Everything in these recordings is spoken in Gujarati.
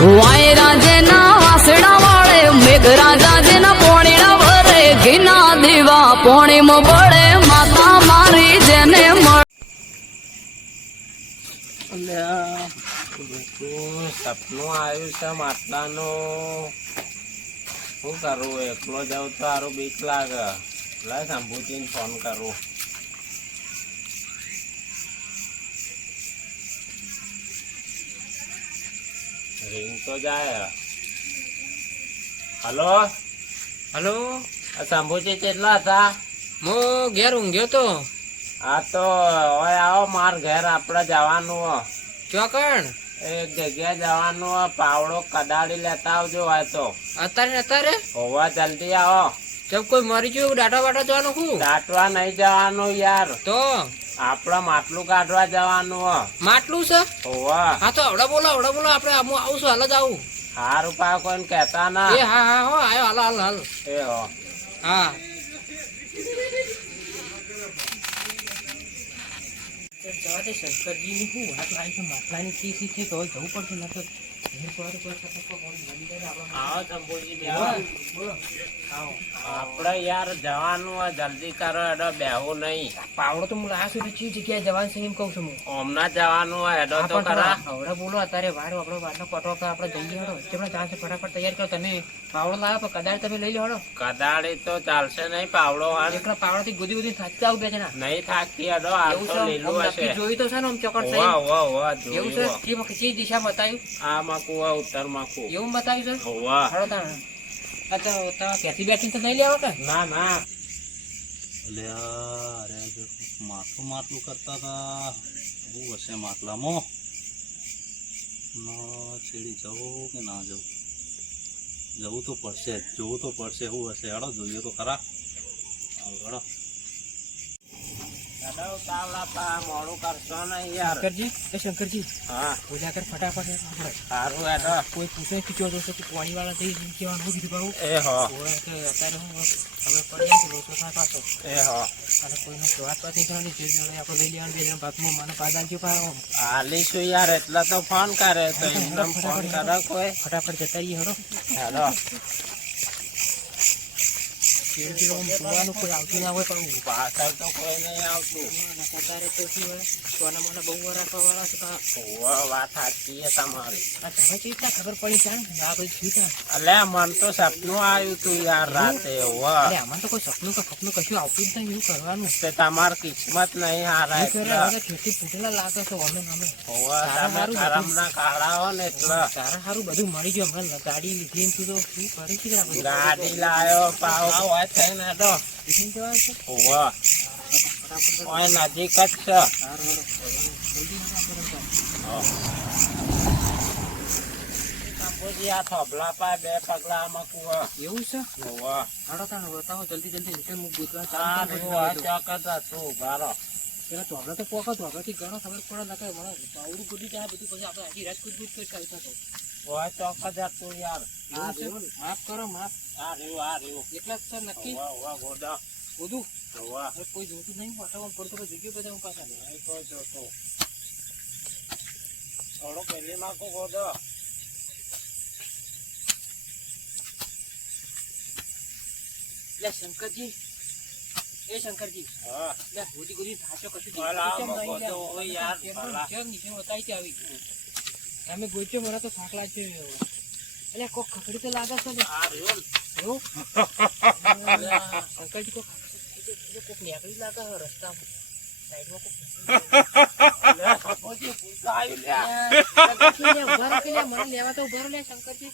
વાયરા જેના વાસડા વાળે મેઘરાજા જેના પોણીના ભરે ઘીના દીવા પોણીમાં બળે માતા મારી જેને મળે. સપનું આવ્યું છે માટલાનું. શું કરું? એકલો જાઉં તો સારું બીક લાગે. લાય શંભુજીને ફોન કરું. રિંગ તો જાય. હલો હલો, શંભુજી કેટલા હતા? હું ઘેર ઊંઘ્યો તો. હા તો હવે આવો માર ઘેર આપડે જવાનું હો. ચોકણ એક જગ્યાએ જવાનું હો. પાવડો કદાળી લેતા આવજો. હોય તો અત્યારે હોવા જલ્દી આવો. જબ કોઈ મરી ગયું ડાટા બાટા જવાનું શું? દાટવા નહીં જવાનું યાર. તો આપડે માટલું કાઢવા જવાનું હો. માટલું છે? હોવા. હા તો આવડા બોલો આપણે આવું છું, હાલ જ આવું. હારું પા કોઈને કહેતા ના. એ હા હો આવ્યો, હાલ એ હો. હા. શંકરજી ની શું વાત લાવી છે? માટલાની ખીસી છે તો જવું પડશે. ના તો આવો શંભુજી બેહો. આપડે યાર જવાનું હોય. જલ્દી કરો એડો. બેહવું નહીં. પાવડો તો હું લાવ્યો છું, ચી જગ્યાએ જવાનું છે એમ કહું છું હું. હમણાં જવાનું હોય. એડો તો ખરા. હવે બોલો અત્યારે વાટનો કટો આપણે જઈએ હડો. ચેમણે ચાલશે? ફટાફટ તૈયાર કરો. તમે પાવડો લાવો પણ કદાચ તમે લઈ લો હડો. કદાળી તો ચાલશે નહીં. પાવડો હાલ એકલા પાવડો થી ગુદી થાકતા આવું બે જણા. નહીં થાકતી. એડો હાલ તો લીલું હશે. જોયું તો છે ને આમ ચોકડ છે વાહ વાહ વાહ. એવું છે? ચી દિશા બતાવ્યું? આ માકુ હોય ઉત્તર માકુ. એવું બતાવ્યું છે? વાહ. હડો તાણ. તમે ક્યાંથી બેઠી તો નહીં લેવા કે? ના ના. માટલું કરતા હતા. શું હશે માટલામાં? છેડી જવું કે ના જવું? જવું તો પડશે. જોવું તો પડશે. શું હશે? હેડો જોઈએ તો ખરા. હેડો. મોડું કરશો નહીં યાર. શંકરજી હા બોલ્યા કર ફટાફટ. સારું એડો. કોઈ પૂછે કીધો તો કે પાણી વાળા થઈ કહેવાનું કીધું બાબુ. એ હો. અત્યારે હું ખબર પડી કે લોચો થાય પાછો. એ હો. અને કોઈનો વાત નહીં કરવાની. જે જોડે આપણે લઈ લેવાનું. બે જણા ભાગમાં મને પાદાલ જો પાડો. હાલીશું યાર. એટલે તો ફોન કરે. તો એકદમ ફોન કરે કોઈ. ફટાફટ જતા રહીએ હડો. હેડો. જોવાનું કોઈ આવતું ના હોય પણ પાછળ તો કોઈ નહીં આવતું. અત્યારે તો શું હોય સોના મોના બહુ રાખવા વાળા છે. વાત સાચી છે તમારી. તમે ચીજ ખબર પડી છે ને આ બધું થયું છે. અલે મન તો સપનું આવ્યું તું યાર રાતે. આમાં તો કોઈ સપનું કે ફપનું કશું આવતું જ નહીં. એવું કરવાનું તે તમાર કિસ્મત નહીં હારા. ખેતી ફૂટેલા લાગે છે. અમે કરમના કાળા હો ને એટલે તારા સારું બધું મળી ગયું. હમણાં ગાડી લીધી તું તો શું કરી છે? ગાડી લાયો પાવ થઈને હેડો. નજીક જ છે. આ થોભલા પા બે પગલા આમાં કુવા. એવું છે? હાડો તાણ બતાવો જલ્દી નીકળ. હું ગુજવા ચાલુ ઉભારો. પેલા ધોબલા તો પોકો ધોબલાથી ઘણો ખબર પડે ના કઈ મને પાવડું કૂદી જાય બધું. પછી આપણે આખી રાત કૂદકૂદ કરી કાઢતા તો ચોક જ હતું યાર. માફ કરો માફ. આ રહ્યું એટલા જ છે નક્કી? ગોડા બધું વાહ. કોઈ જોતું નહીં. વાટામાં પડતો જગ્યો બધા હું પાછા કોઈ જોતો થોડો પેલી માં કો ગોડો. શંકરજી એ શંકરજી હા ગોદી ગોદી થાચો કશું બતાવી આવી. તમે ગોચ્યો મને તો થાકલા છે. એટલે કોક ખખડી તો લાગે છે ને. શંકરજી કોક નીકળી લાગે રસ્તામાં સાઈડમાં મને લેવા તો ઉભા લે શંકરજી.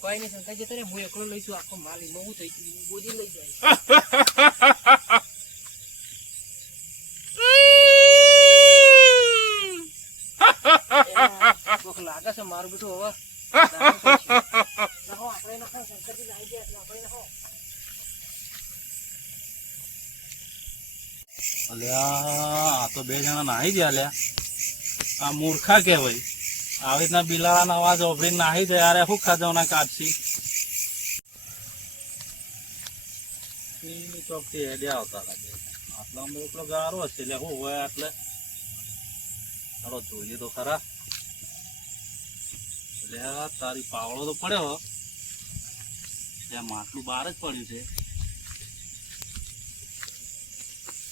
કોઈ નહીં શંકરજી તારે હું એકલો લઈશું. આખો માલ બહુ થઈ ગયું. ગોદી લઈ જાય. કોક લાગે છે મારું બેઠું હવે. આપણે નાખો શંકરજી લાવી ગયા એટલે આપણે નાખો. અલ્યા આ તો બે જણા નાહી ગયા. લ્યા આ મૂર્ખા કહેવાય. આવી રીતના બિલાડાનો અવાજ ઓભરીને નાહી જાય. અરે શું ખાધવના કાઢશી ચોક થી હેડ્યા આવતા લાગે. આટલા એટલો ગારો હશે. એટલે શું હોય એટલે ચાલો જોઈએ તો ખરા. લે તારી પાવડો તો પડ્યો ત્યાં માટલું બહાર જ પડ્યું છે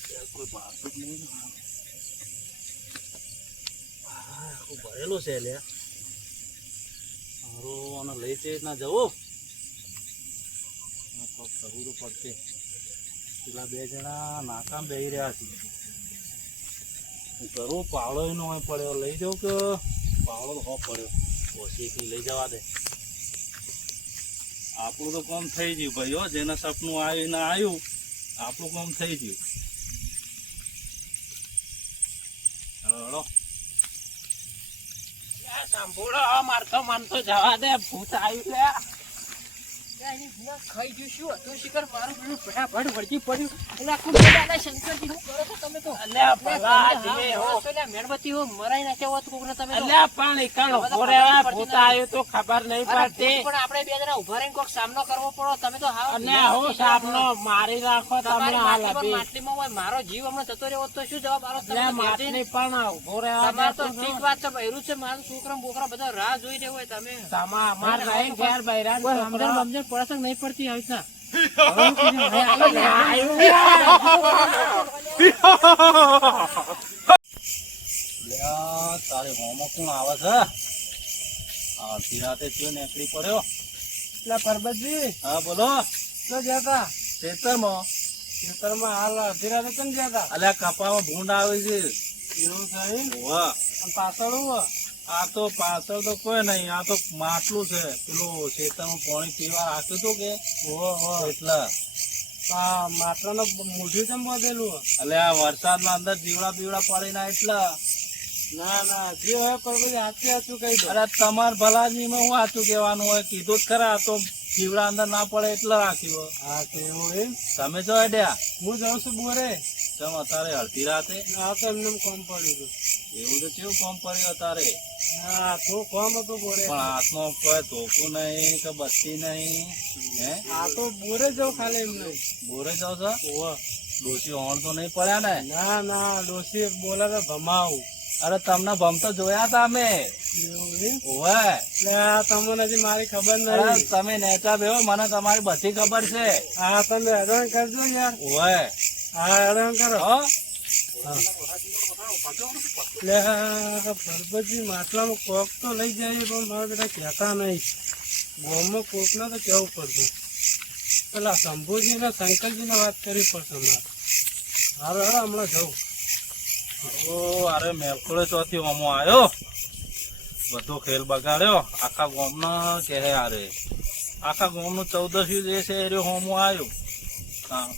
ત્યાં કોઈ બહાર જ નહીં આખું ભરેલું છે લે મારું અને લઈ જઈ ના જવું કરવું તો પડશે પેલા બે જણા નાકામ બેહી રહ્યા છે હું કરું પાવડો નો પડ્યો લઈ જાઉં કે પાવડો તો હો પડ્યો ઓછી લઈ જવા દે આપણું તો કામ થઈ ગયું ભાઈ હો જેને સપનું આવ્યું ને આવ્યું આપણું કામ થઈ ગયું હળો સાંભળો મારતો માનતો જવા દે ભૂત આવ્યું લે ખાઈ ગયું શું હતું શિખર મારું પેલું ફટાફટ વળગી પડ્યું એટલે આખું મેદાના શંકરજી શું કરો છો તમે તો અલ્યા ભલા જીવે હો મેણબત્તી હો મરાઈ નાખ્યા હોત કોકને તમે તો. અલ્યા પણ ઈકણ ઉભો રહેવા ભૂત આવ્યું તો ખબર નહીં અરે પડતી પણ આપણે બે જણા ઉભા રહીને કોક સામનો કરવો પડો તમે તો હાવ અને હું સાપનો મારી રાખો તમે તમારી હાલ માટલી પર અભી માટલીમાં હોય મારો જીવ હમણાં જતો રહ્યો હોત તો શું જવાબ આલો તમે અલ્યા તો માટલી પણ ઉભો રહેવા તમારે તો દેતો ઠીક વાત છે બૈરું છે મારું છોકરા બોકરા બધા રાહ જોઈ રહ્યા હોય તમે તમા અમાર નહીં ઘેર બૈરાન કોઈ છોકરો. સમજણ પડશે કે નહીં પડતી આવી રીતના તારે હોમો કોણ આવે છે અડધી રાતે ચો નીકળી પડ્યો એટલે પરબતજી હા બોલો તો જતા ખેતરમાં ખેતરમાં હાલ અડધી રાતે કેમ જતા અલ્યા કપામાં ભૂંડ આવે છે એવું થયું વાહ અને પાછળ હું આ તો પાછળ તો કોઈ નહીં આ તો માટલું છે પેલું ખેતરમાં પાણી પીવા રાખ્યું હતું કે એટલે માટલાનો મૂઠું કેમ બધેલું એટલે આ વરસાદના અંદર જીવડા બીવડા પડી ના એટલે ના ના જે હોય પરબતજી સાચું સાચું કહી દો અરે તમાર ભલાજીમાં હું સાચું કહેવાનું હોય કીધું જ ખરા તો જીવડા અંદર ના પડે એટલે રાખ્યું હા તો એવું એમ તમે જો અડ્યા હું જાઉં છું બોરે ચમ અત્યારે અડધી રાતે હા તો એમને કોમ પડ્યું હતું એવું તો કેવું કોમ પડ્યું અત્યારે હા તો કોમ હતું બોરે પણ હાથમાં કોઈ ધોકું નહીં કે બત્તી નહીં હે આ તો બોરે જાઉં ખાલી એમને બોરે જાવ છો ડોસી હોણ તો નહીં પડ્યા ને ના ના ડોસી બોલે તો ભમાવું અરે તમને ભમતો જોયા તા અમે એવું એમ ઓવે એટલે આ તમને હજી મારી ખબર અરે નહીં તમે નેચા બેહો મને તમારી બધી ખબર છે હા તમે હેરાન કરજો યાર ઓવે હા હેરાન કરો હો એટલે પરબતજી માટલામાં કોક તો લઈ જાય પણ મારે બધા કહેતા નહીં ગામમાં કોકને તો કહેવું પડતું પેલા શંભુજી ને શંકરજી ને વાત કરવી પડશે મારે હારો હમણાં જવું ઓ અરે મેલખોડે ચોથી ઓમો આવ્યો બધો ખેલ બગાડ્યો આખા ગામનો કહે અરે આખા ગામનું 14 જે છે એ હોમો આવ્યો હા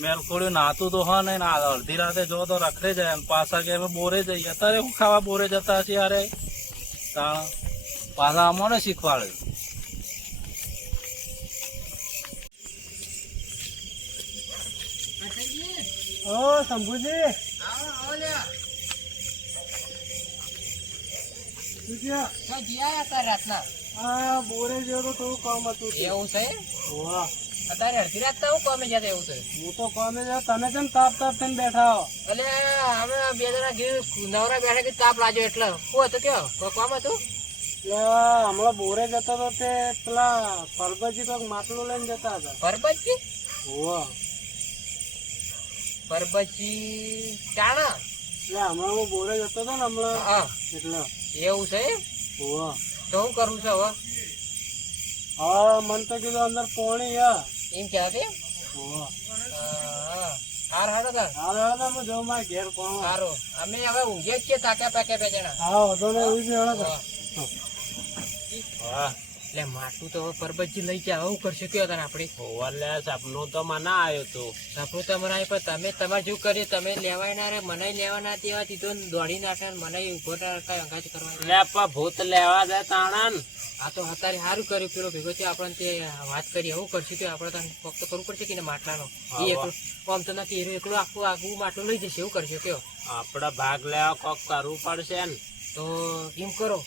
મેલખોડ્યું નાતું તો હા ને અડધી રાતે જો તો રખડે જાય અને પાછા કે અમે બોરે જઈએ અત્યારે શું ખાવા બોરે જતા છીએ અરે તાણ પાછા અમને શીખવાડે ઓ શંભુજી શું થયા? રાતના આ બોરે જેવું તો થોડું કામ હતું તે. એવું છે વાહ અત્યારે અડધી રાત હું કોમે જતા એવું છે હું તો કામે જાઉં તમે કેમ તાપ તાપ થઈને બેઠા હો એટલે અમે બે જણા નવરા બેઠા કે તાપ લાગ્યો એટલે શું હતું કયો કોઈ કામ હતું એટલે હમણાં બોરે જતો તો તે પેલા પરબતજી તો માટલું લઈને જતા હતા પરબતજી વાહ પરબતજી ટાણા એટલે હમણાં હું બોરે જતો હતો ને હમણાં હા એટલે એવું છે વાહ તો હું કરું છું હવે હા મને તો કીધું અંદર પોણી હા એમ કહેવાય વાહ હાર હાડો તાર હાલ હવે તમે જો મારા ઘેર કોણ સારું અમે હવે ઊંઘે જ છીએ તાક્યા પાક્યા બે જણા હા વધો ને એવું છે હવે તો. હા એટલે માટલું તો હવે પરબતજી લઈ જાય હું કરશું કયો તાર આપણે ઓવરલે સપનું તો મને આવ્યું તું સપનું તમારે આવી પણ તમે તમારે જેવું કરીએ તમે લેવાય ના રે મને લેવા ના તેવા દીધો દોડી નાખે ને મને ઉભો કઈ અંગાજ કરવા લે પણ ભૂત લેવા જાય તાણન આ તો અત્યારે સારું કર્યું પેલો ભેગો થયો આપણને તે વાત કરી એવું કરશું કે આપણે તને ફક્ત કરવું પડશે કે માટલાનો એ એકલો આમ તો નથી એનું એકલું આખું આગું માટલું લઈ જશે એવું કરશે કયો આપડે ભાગ લેવા કોક કરવું પડશે ને તો એમ કરો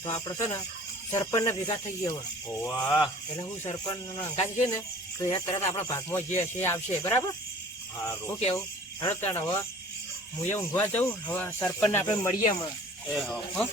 તો આપણે છે ને સરપંચ ને ભેગા થઈ ગયા હવે ઓવા એટલે હું સરપંચ અંગાજ છે ને તો એ તરત આપણા ભાગમાં જે હશે એ આવશે બરાબર સારું શું કેવું હડતાણ હવે હું એ ઊંઘવા જાઉં હવે સરપંચ ને આપણે મળીએ હમણાં એ હો હો?